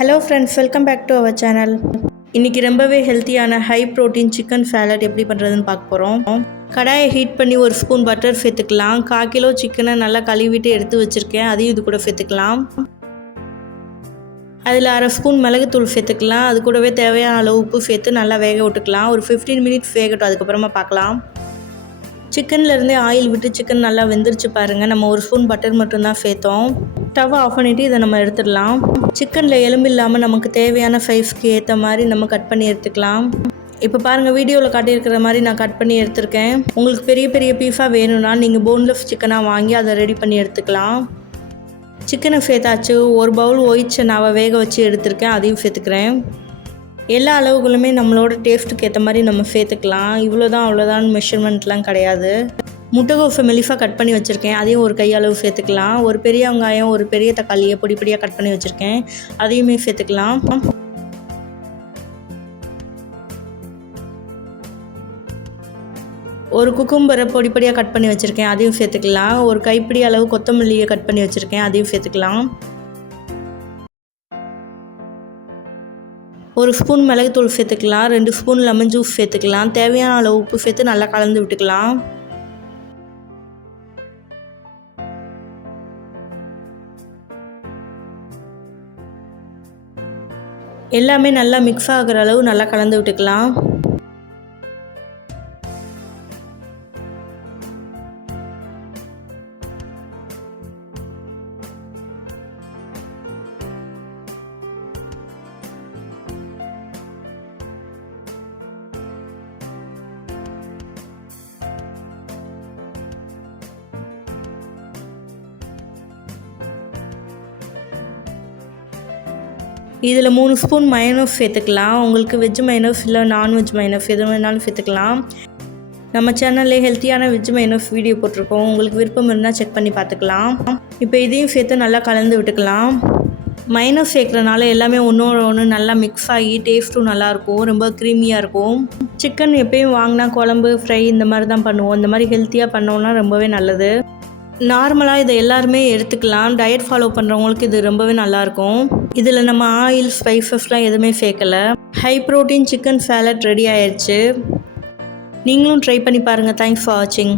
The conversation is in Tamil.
Hello friends, welcome back to our channel. இன்றைக்கி ரொம்பவே ஹெல்த்தியான ஹை ப்ரோட்டீன் சிக்கன் சாலட் எப்படி பண்ணுறதுன்னு பார்க்க போகிறோம். கடாயை ஹீட் பண்ணி ஒரு ஸ்பூன் பட்டர் சேர்த்துக்கலாம். 1/4 கிலோ சிக்கனை நல்லா கழுவிட்டு எடுத்து வச்சுருக்கேன், அதையும் இது கூட சேர்த்துக்கலாம். அதில் 1/2 ஸ்பூன் மிளகுத்தூள் சேர்த்துக்கலாம். அது கூடவே தேவையான அளவு உப்பு சேர்த்து நல்லா வேக விட்டுக்கலாம். ஒரு 15 மினிட்ஸ் வேகட்டும், அதுக்கப்புறமா பார்க்கலாம். சிக்கன்லேருந்தே ஆயில் விட்டு சிக்கன் நல்லா வெந்துருச்சு பாருங்கள். நம்ம 1 ஸ்பூன் பட்டர் மட்டும்தான் சேர்த்தோம். ஸ்டவ் ஆஃப் பண்ணிவிட்டு இதை நம்ம எடுத்துடலாம். சிக்கனில் எலும்பு இல்லாமல் நமக்கு தேவையான சைஸ்க்கு ஏற்ற மாதிரி நம்ம கட் பண்ணி எடுத்துக்கலாம். இப்போ பாருங்கள், வீடியோவில் காட்டியிருக்கிற மாதிரி நான் கட் பண்ணி எடுத்துருக்கேன். உங்களுக்கு பெரிய பெரிய பீஸாக வேணும்னா நீங்கள் போன்லெஸ் சிக்கனாக வாங்கி அதை ரெடி பண்ணி எடுத்துக்கலாம். சிக்கனை சேர்த்தாச்சு. ஒரு பவுல் ஒயிட் சன்னாவை வேக வச்சு எடுத்துருக்கேன், அதையும் சேர்த்துக்கிறேன். எல்லா அளவுகளுமே நம்மளோட டேஸ்ட்டுக்கு ஏற்ற மாதிரி நம்ம சேர்த்துக்கலாம். இவ்வளோதான் அவ்வளோதான் மெஷர்மெண்ட்லாம் கிடையாது. முட்டைகோஸை மெலிஃபாக கட் பண்ணி வச்சுருக்கேன், அதையும் ஒரு கையளவு சேர்த்துக்கலாம். ஒரு பெரிய வெங்காயம், ஒரு பெரிய தக்காளியை பொடி பொடியாக கட் பண்ணி வச்சுருக்கேன், அதையுமே சேர்த்துக்கலாம். ஒரு குக்கும்பரை பொடி பொடியாக கட் பண்ணி வச்சுருக்கேன், அதையும் சேர்த்துக்கலாம். ஒரு கைப்பிடி அளவு கொத்தமல்லியை கட் பண்ணி வச்சுருக்கேன், அதையும் சேர்த்துக்கலாம். 1 ஸ்பூன் மிளகுத்தூள் சேர்த்துக்கலாம். 2 ஸ்பூன் லெமன் ஜூஸ் சேர்த்துக்கலாம். தேவையான அளவு உப்பு சேர்த்து நல்லா கலந்து விட்டுக்கலாம். எல்லாமே நல்லா மிக்ஸ் ஆகிற அளவு நல்லா கலந்து விட்டுக்கலாம். இதில் 3 ஸ்பூன் மயோனைஸ் சேர்த்துக்கலாம். உங்களுக்கு வெஜ் மயோனைஸ் இல்லை நான்வெஜ் மயோனைஸ் எது வேணாலும் சேர்த்துக்கலாம். நம்ம சேனல்லே ஹெல்த்தியான வெஜ் மயோனைஸ் வீடியோ போட்டிருக்கோம், உங்களுக்கு விருப்பம் இருந்தால் செக் பண்ணி பார்த்துக்கலாம். இப்போ இதையும் சேர்த்து நல்லா கலந்து விட்டுக்கலாம். மயோனைஸ் சேர்க்குறனால எல்லாமே ஒன்றோட ஒன்று நல்லா மிக்ஸ் ஆகி டேஸ்ட்டும் நல்லாயிருக்கும், ரொம்ப க்ரீமியாக இருக்கும். சிக்கன் எப்பயும் வாங்கினா குழம்பு ஃப்ரை இந்த மாதிரி தான் பண்ணுவோம். இந்த மாதிரி ஹெல்த்தியாக பண்ணோன்னா ரொம்பவே நல்லது. நார்மலாக இதை எல்லாருமே எடுத்துக்கலாம். டயட் ஃபாலோ பண்ணுறவங்களுக்கு இது ரொம்பவே நல்லாயிருக்கும். இதில் நம்ம ஆயில் ஸ்பைசஸ்லாம் எதுவுமே சேர்க்கலை. High protein chicken salad ready ஆயிடுச்சு. நீங்களும் ட்ரை பண்ணி பாருங்கள். தேங்க்ஸ் ஃபார் வாட்சிங்.